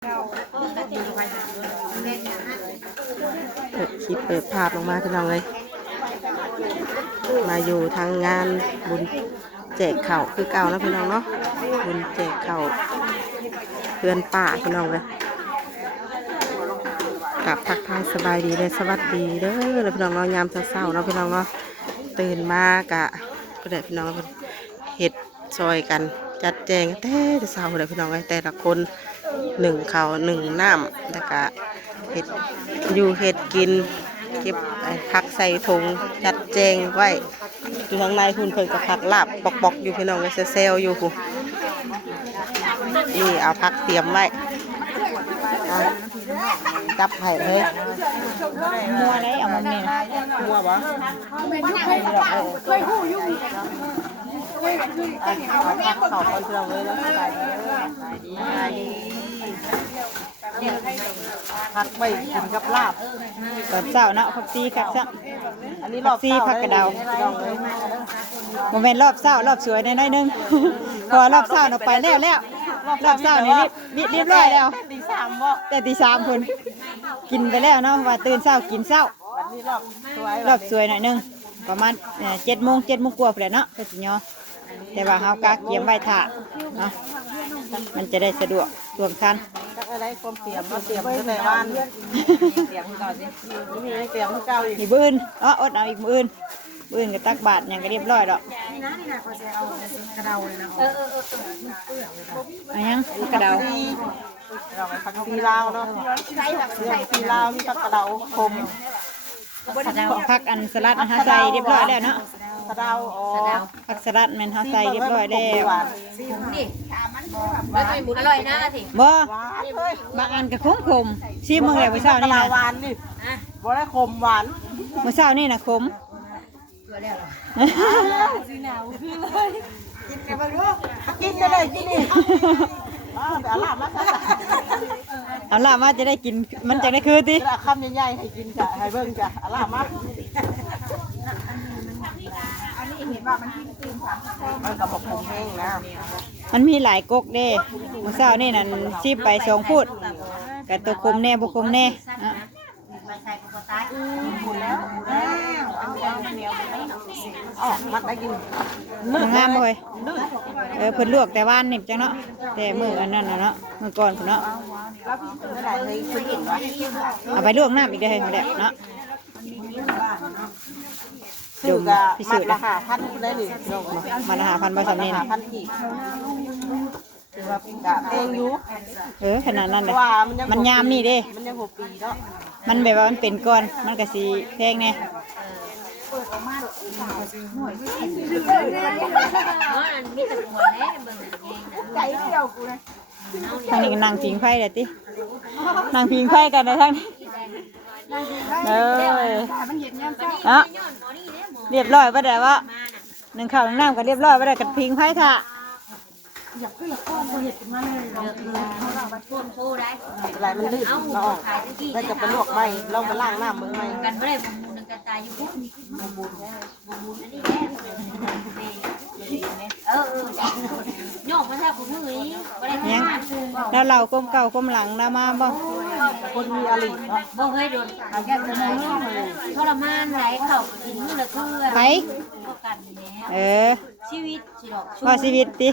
คลิปเปิดภาพลงมาพี่น้องเลยมาอยู่ทางงานบุญแจกเข่าคือเก่านะพี่น้องเนาะบุญแจกเข่าเพื่อนป่าพี่น้องเลยกับทักทายสบายดีเลยสวัสดีเด้อพี่น้องเนาะยามเช้าๆเนาะพี่น้องเนาะตื่นมากะก็ได้พี่น้องเห็ดซอยกันจัดแจงแต่เช้าเลยพี่น้องเลยแต่ละคนหนึ่งข้าวหนึ่งน้ำแล้วก็เห็ดอยู่เห็ดกินเก็บผักใส่ถุงจัดแจงไว้อยู่ข้างในคุณเพิ่นกับผักลาบปอกๆอยู่พี่น้องเลยเซลอยู่คุณนี่เอาผักเตรียมไว้จับไผ่เลยมัวเลยเอามาเนี่ยมัวบ่ผักเข่าคนเพื่อนเลยแล้วสบายดีผักไม่กินกับลาบแบบเศร้าเนาะผักซีคักซะอันนี้รอบซีผักกระเดาโมเมนต์รอบเศร้ารอบสวยในน้อยนึงพอรอบเศร้าเราไปแล้วรอบเศร้านี่เรียบร้อยแล้วแต่ตีสามคนกินไปแล้วเนาะว่าตื่นเศร้ากินเศร้ารอบสวยหน่อยนึงประมาณ7 โมงกว่าเนาะก็สิยอแต่ว่าเขากะเกียมใบถ่าเนาะมันจะได้สะดวกรวมกันอะไรความเตรียมเตรียมตั้งแต่วันเตรียมก่อนสินี่เตรียมเก่าอีกมีบื้นอดเอาอีกบื้นกับตักบาทอย่างก็เรียบร้อยแล้วนี่นะเขาจะเอากระเดาเลยนะอะไรยังกระเดาเราไปผักซีลาวเนาะซีลาวมีผักกระเดาคมผักอันสลัดอาหารใส่เรียบร้อยแล้วเนาะกระเดาผักสลัดมันเขาใส่เรียบร้อยแล้วนี่อร่อยนะทีบ่บางอันก็ขมชิมมึงเลยเมื่อเช้านี่นะหวานนี่บ่ได้ขมหวานเมื่อเช้านี่นะขมกินได้เลยกินนี่เอาล่ะมาเอาล่ะมาจะได้กินมันจะได้คือติคำใหญ่ๆให้กินจ้ะให้เบิ่งจ้ะเอาล่ะมามันกับบอกผมแห้งนะมันมีหลายก๊กเด้เมื่อเช้านี่นั่นชิมไป2 พูดกับตัวคมแน่บุคมแน่มัดได้กินงามเลยเพิ่นลวกแต่ว่านนี่จังเนาะแต่มื้ออันนั้นเนาะมื้อก่อนเนาะเอาไปลวกน้ำอีกได้เหรอเนาะดูมัดละ5,000ได้หรือมันละ5,000บ่สำเนียง5,000กี่ถือว่าเองอยู่ขนาดนั้นเลยมันยามนี่เด้มันยัง6 ปีเนาะมันแบบว่ามันเป็นก้อนมันก็สิแพงแน่ทางนี้ก็นั่งพิงไฟเลยตินั่งพิงไฟกันในทางนี้เนาะเรียบร้อยป่ะเดี๋ยวว่า1 ข้าว 1 น้ำก็เรียบร้อยป่ะเดี๋ยวกันพิงไฟท่าอะไรมันลื่นเราออกแล้วจะไปลวกไหมเราไปล้างน้ำมือไหมกันไม่ได้บุญกันตายอยู่บุญอันนี้โยกมาแทบผมมือนี้ยังแล้วเราก้มเก่าก้มหลังนะมาบ่คนมีอริบ่เคยโดนแค่จะมองทรมานไหลเข่ากินมือละคือไปชีวิตสิหรอกพอชีวิตติ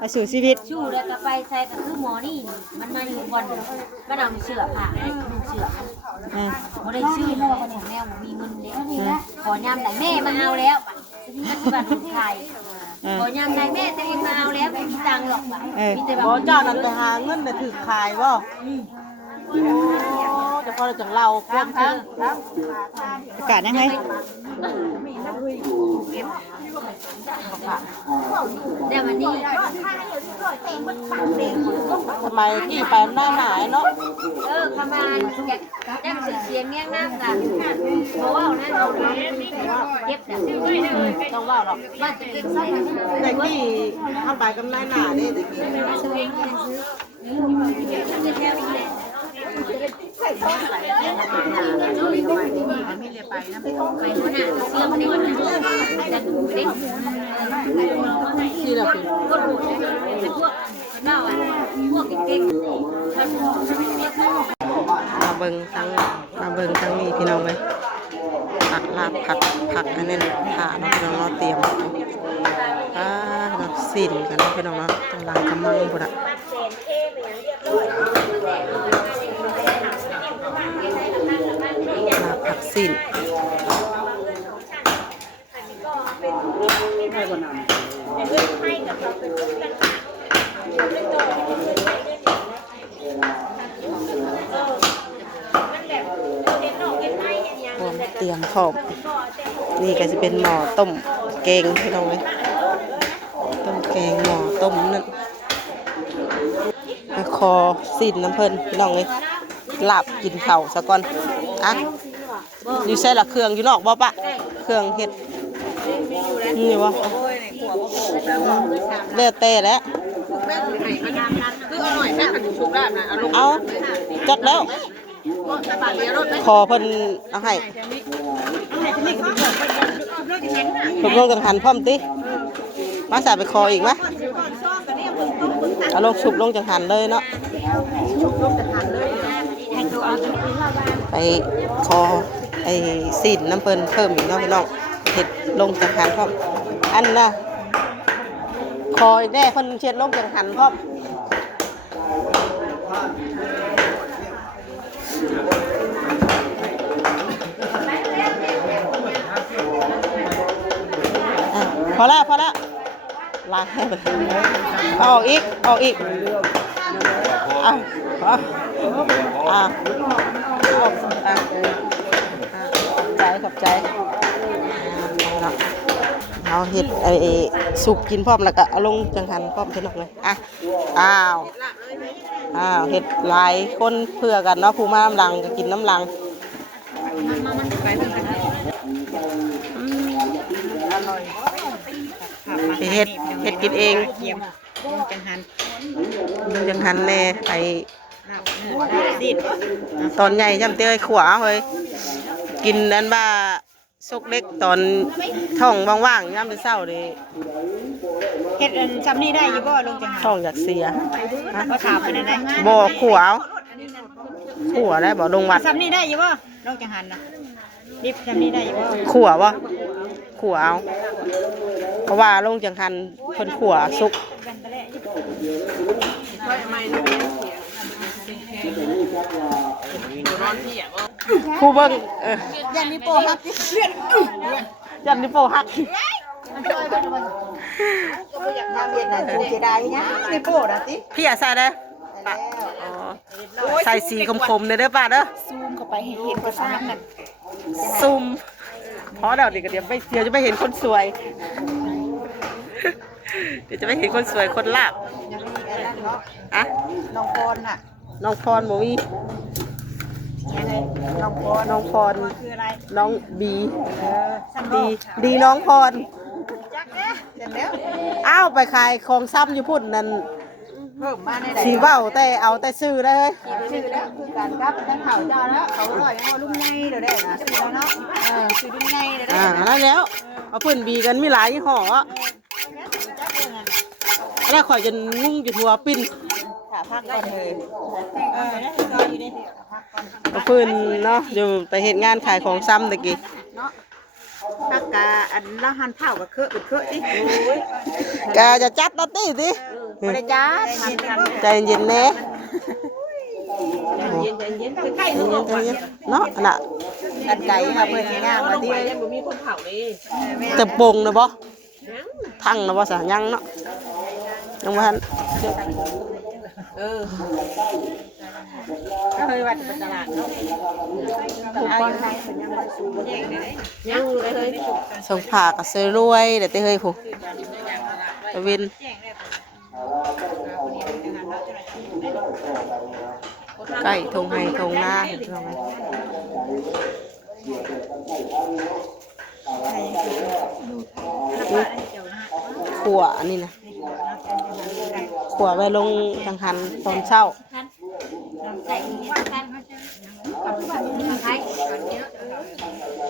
มาสู่ชีวิตชู้แล้วก็ไปใส่ก็คือหมอนี่มันมาอยู่บนมันเอาเสือผ่าเสือบ่ได้ชื่อพ่อของแม่บ่มีเงินเด้ขอยามไหนแม่มาเอาแล้วปัจจุบันคนไทยขอยามไหนแม่ตัวเองมาเอาแล้วไม่มีตังค์หรอกมีแต่บ่เจ้านั่นไปหาเงินแต่ถือขายบ่จะพอเราจังเราความจริงอากาศยังไงเดี๋ยววันนี้ทำไมกี่ไปหน้าหนายเนาะขมาแก้มเสียงแง่น้ำกันเพราะว่านั่นเราเย็บแต่ต้องว่าหรอกแต่กี่ทำไปกับนายหนาเนี่ยแต่กี่ที่เราเป็นพวกเก่งๆ บิ่งทั้งนี้พี่น้องเลยผักลาบผักอันนี้ถาเนาะพี่น้องเราเตรียมเราสิ้นกันพี่น้องเนาะกำลังกำมังพุ่นอะลาบผักสิ้นเตรียมพร้อมนี่ก็จะเป็นหม้อต้มแกงพี่น้องเลยต้มแกงหม้อต้มนั่นไปคอสิ้นน้ำเพิ่นพี่น้องเลยลาบกินเข่าซะก่อนอ่ะอยู่ใส่ละเครื่องอยู่นอกบ่ปะเครื่องเห็ดนี่วะเลือดเตะแล้วเอาจัดแล้วคอเพิ่นเอาให้ผมลงกังหันพร้อมติมาใส่ไปคออีกไหมเอาลงฉุบลงจังหันเลยเนาะไปคอไอ้ซีนน้ำเปิ้นเพิ่มอีกเนาะพี่น้องเห็ดลงจังหันพร้อมอันน่ะคอยแน่เพิ่นเช็ดลงจังหันพร้อมพอแล้วล้างให้มันออกอีกเอาขอบใจเอาเห็ดไอ้สุกกินพร้อมแล้วก็เอาลงจังหันพร้อมเท่านั้นเลยเห็ดหลายคนเพื่อกันเนาะผู้มาน้ำลังก็กินน้ำลังเห็ดกินเองจังหันแน่ไอตอนใหญ่จำเต้ยขวาเฮ้ยกินนั้นบ้าซกเล็กตอนท้องว่างๆย่ำเป็นเศร้าเลยเฮ็ดจำนี่ได้อยู่บ่ลงจังหันท้องอยากเสียก็ถามไปนั่นได้บ่ขวได้บ่ลงวัดจำนี่ได้อยู่บ่ลงจังหันนะดิบจำนี่ได้อยู่บ่ขวเอาเพราะว่าลงจังหันเพิ่นขวสุกผู้เบิ่งยันนิโป้ฮักยันนิโป้ฮักก็อยากทำเวียดนามชูเสียดายนะนิโป้นะติพี่อาใส่เด้อใส่สีคมๆเด้อป้าเด้อซูมเข้าไปเห็นกระซ้ำนั่นซูมเพราะเดี๋ยวเดี๋ยวจะไม่เห็นคนสวยเดี๋ยวจะไม่เห็นคนสวยคนลาบอะน้องพรน่ะน้องพรโมวีน้องพรคืออะไรน้องบีดีน้องพรอ้าวไปขายของซ้ำอยู่พุ่นนั่นเพิ่มมาในสีเบ้าแต่เอาแต่ซื้อได้ชื่อแล้วคือการกับทั้งเขาเจ้าแล้วเขาอร่อยยังว่าลุ่มไงเดี๋ยวได้นะชื่อแล้วเนาะชื่อลุ่มไงเดี๋ยวได้นั่นแล้วเอาเพิ่นบีกันมีหลายยี่ห้อแล้วข่อยจะงุ้งอยู่ทัวปิ้นขาพักก่อนเลยเอาเพิ่นเนาะอยู่ไปเฮ็ดงานขายของซ้ำตะกี้เนาะพักกะอันละหันเผากับเคอะสิกะจะจัดนาตี้สิไม่ได้จัดใจเย็นแน่เนาะน่ะอันไก่มาเพิ่นย่างมาที่จะปงนะบ่ทั้งนะบ่สะยังเนาะยังบ่ทันเคยว่าจะเป็นตลาดเนาะยังเลยส่งผ่ากับเซรวยเดี๋ยวเต้เฮ้ยผู้ตะวินไก่ทงไห้ทงหน้าเห็นไหมขั่วอันนี้นะขั่วไว้ลงจังหันตอนเช้า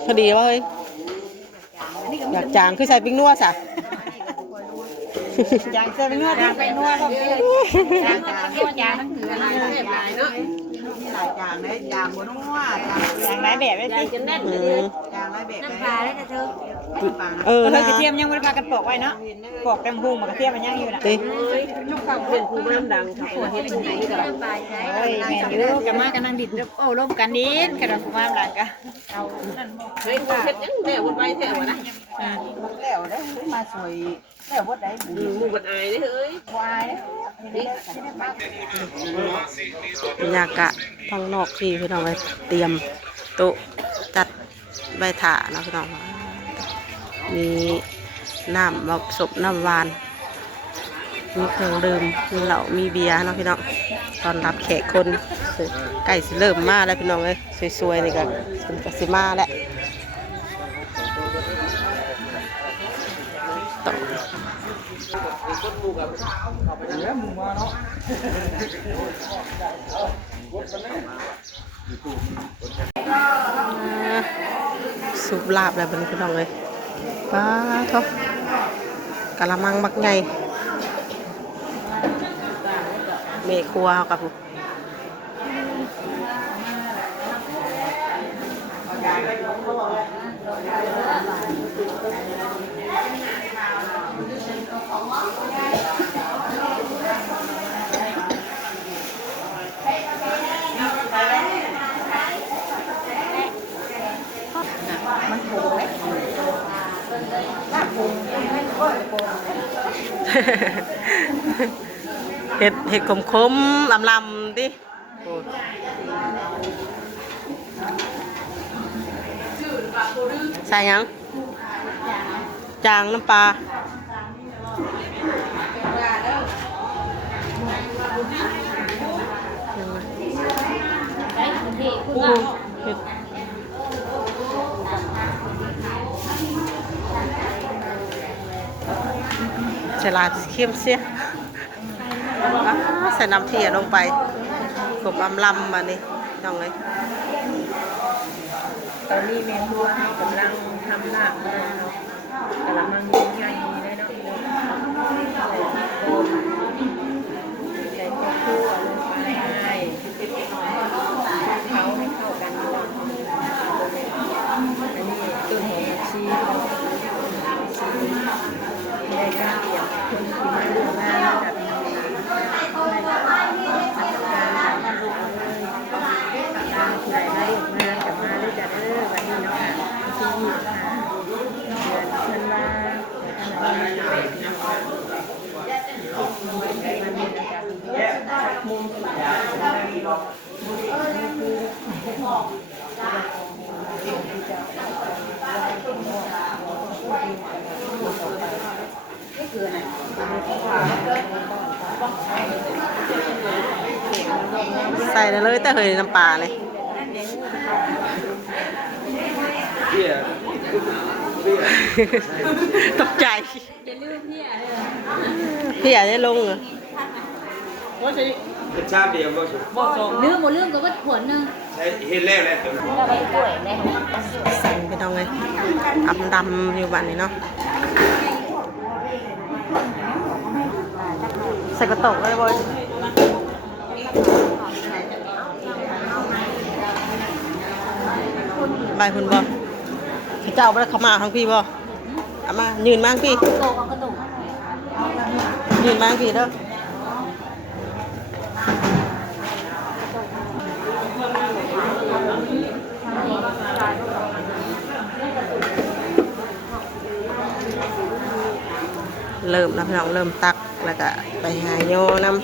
พอดีว่าเฮ้ยอยากจางคือใส่ปิ้งนัวสะจางใส่ปิ้งนัวก็ไปนัวก็ไปจางทั้งคืออะไรเนาะ จางได้จางบนหัวจางไรแบบได้สิ อืม จางไรแบบ น้ำ ได้ ปลาได้แต่เธอ เออ เธ นะ อกระเทียมยังไม่ได้พากันปอกไว้เนาะปอกแตงหูมันกระเทียมมันยังอยู่น่ะ ติ น้ำปลาใช้ เฮ้ยแม่นอยู่กันมากันนั่งดิบโอ้ร่วมกันดินกันผู้มาหลังกันเอาเฮ้ยเฮ็ดยังแม่วนไปแถวนะแล้วได้มาสวยแล้วบ่ได้หมู่บ่อายเด้เฮ้ยวายเด้ บรรยากาศทางนอกที่พี่น้องไว้เตรียมโต๊ะจัดใบถาเนาะพี่น้องมีน้ำแบบสบน้ำหวานมีเครื่องดื่มมีเหล้ามีเบียร์เนาะพี่น้องตอนรับแขกคนใกล้สิเริ่มมาแล้วพี่น้องเลยสวยๆนี่ก็เป็นกสิมาแล้วต่อสุบลาบแล้วเป็นพี่น้องเลยป้าทบกะละมังบักไงเมครัวเขากับเห็ดขมๆลำๆดิใส่ยังจางน้ำปลาเห็ดใส่ลาเข้มเสียใส่น้ำเทียลงไปกบลำมานี่น้องเลย ตอนนี้แม่ครัวกำลังทำลาบเนาะกะละมังใหญ่ๆเลยเนาะใส่ข้าวคั่วลงไปเขาให้เข้ากันอันนี้ต้นหอมชีได้การเตรียมคนที่มาร่วมงานกับผู้ใดมาร่วมงานกับมาด้วยจ้ะเด้อวันนี้เนาะค่ะที่25 เดือนธันวาคมใส่ได้เลยแต่เคยน้ำปลาเลยตกใจพี่อยากได้ลงเหรอ เป็นชาติเดียวก็สุด ลืมหมดลืมกับว่าขวดนึง ใช้เห็นแล้วแหละ เราไปป่วยเลย สั่งไปต้องเลยดำอยู่บ้านนี้เนาะใส่กระตกเลยบอยใบคุณบ่พี่เจ้าไปเขามาทั้งพี่บ่เอามายืนมางพี่ โตกระตุก ยืนมางพี่เด้อเริ่มนะพี่น้องเริ่มตักแล้วก็ไปหาโยน้ำ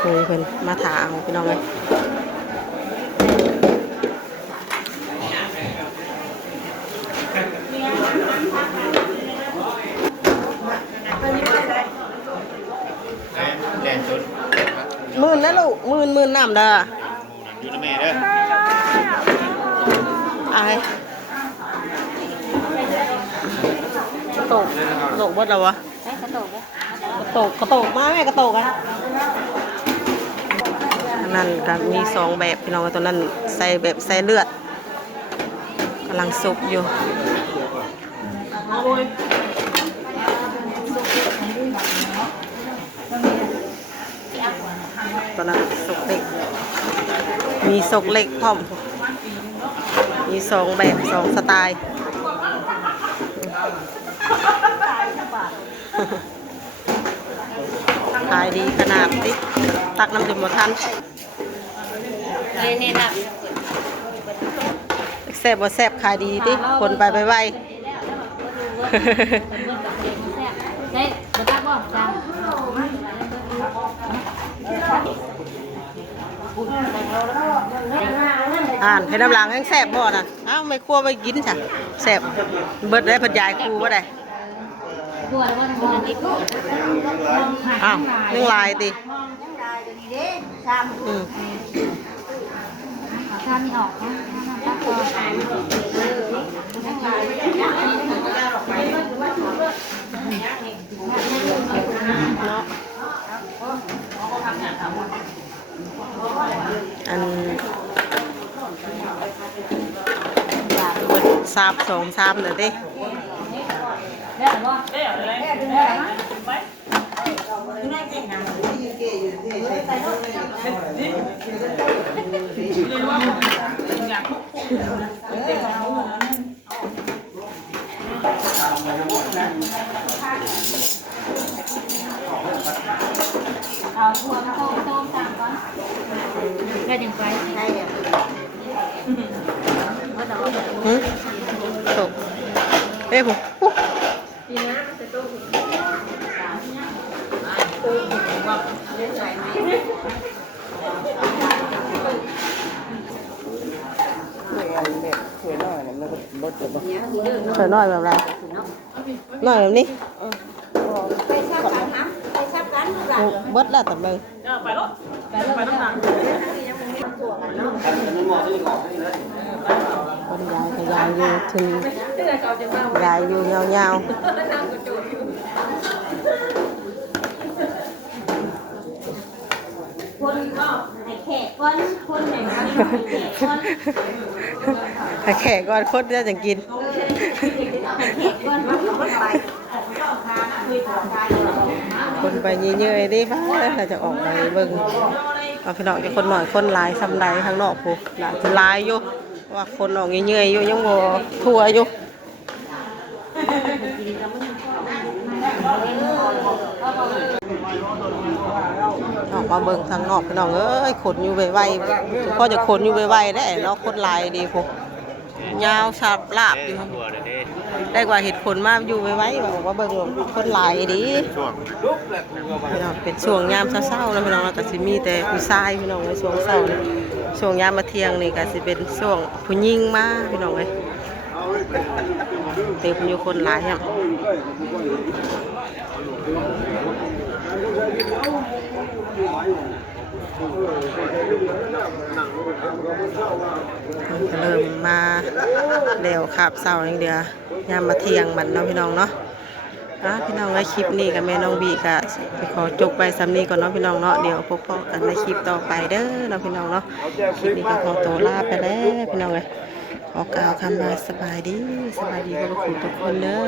คุยเพิ่นมาถามพี่น้องเลยแดงสุด มื่นนะลูกมื่นน้ำเด้อ อยู่นะแม่เด้อ ไอ้ โตกเบิดแล้ววะ ใช้กระโตกเลย กระโตกมาแม่กระโตกกันนั่นก็มี2แบบพี่น้องตัวนั้นใส่แบบใส่เลือดกำลังสุกอยู่ตัวนั้นสุกเล็กมีสุกเล็กพร้อมมี2แบบ2สไตล์ขายดีขนาดนี้ตักน้ำดื่มบ่ทัน นี่นะ แซ่บบ่แซ่บขายดีติคนไปไวๆ ใช้บะตักบ่จาง ให้น้ำล้างแห้งแซ่บบ่น่ะเอ้าไม่ครัวไปกินจ้ะแซ่บเบิดได้เพิ่นยายครูบ่ได้ บัวแล้วว่าทำงานอีก อ้าวนึ่งลายติอืม ข้ามไม่ออกนะตักต่อ เนาะอันเบิดสามสองสามเด้อติ แล้วบ่ เอาหัวมาต้มตามก่อนได้ยังไปใช่เนี่ย หึตกเอ้ยผมปุ๊บเธอน้อยแบบไรน้อยแบบนี้เบิดแล้วแต่เบิ่งคนยายก็ยายอยู่ถึงยายอยู่ยาวๆ คนก็ให้แขกก่อนคนไหนมาให้แขกก่อน ให้แขกก่อนคนจะกิน แขกก่อนไป คนไปเยอะๆดิบ้าเราจะออกไปเบิ่งเอาพี่น้องจะคนหน่อยคนหลายซำใดข้างนอกพูน่าจะหลายอยู่ว่าคนออกเยอะๆอยู่ยังบ่ทั่วอยู่ออกมาเบิ่งทางนอกพี่น้องเอ้ยขนอยู่ไวๆพ่อจะขนอยู่ไวๆได้เนาะคนหลายดีพวกยาวฉาบลาบอยู่ได้กว่าเห็ดขนมาอยู่ไวๆบอกว่าเบิ่งคนหลายดีพี่น้องเป็นช่วงยามเช้าๆนะพี่น้องแล้วก็สิมีแต่ผู้ชายพี่น้องในช่วงเช้านี่ช่วงยามมาเที่ยงนี่ก็สิเป็นช่วงผู้หญิงมาพี่น้องเอ้ยเต็มอยู่คนหลายอ่ะมันก็เริ่มมาเร็วครับเสาร์อย่างเดียวยามมาเที่ยงมันเนาะพี่น้องเนาะพี่น้องในคลิปนี้กับแม่น้องบีก็ไปขอจบไปซ้ำนี้ก่อนเนาะพี่น้องเนาะเดี๋ยวพบกันในคลิปต่อไปเด้อเนาะพี่น้องเนาะคลิปนี้ก็ขอตัวลาไปแล้วพี่น้องเลยขอกล่าวคำว่าสบายดีทุกคนเด้อ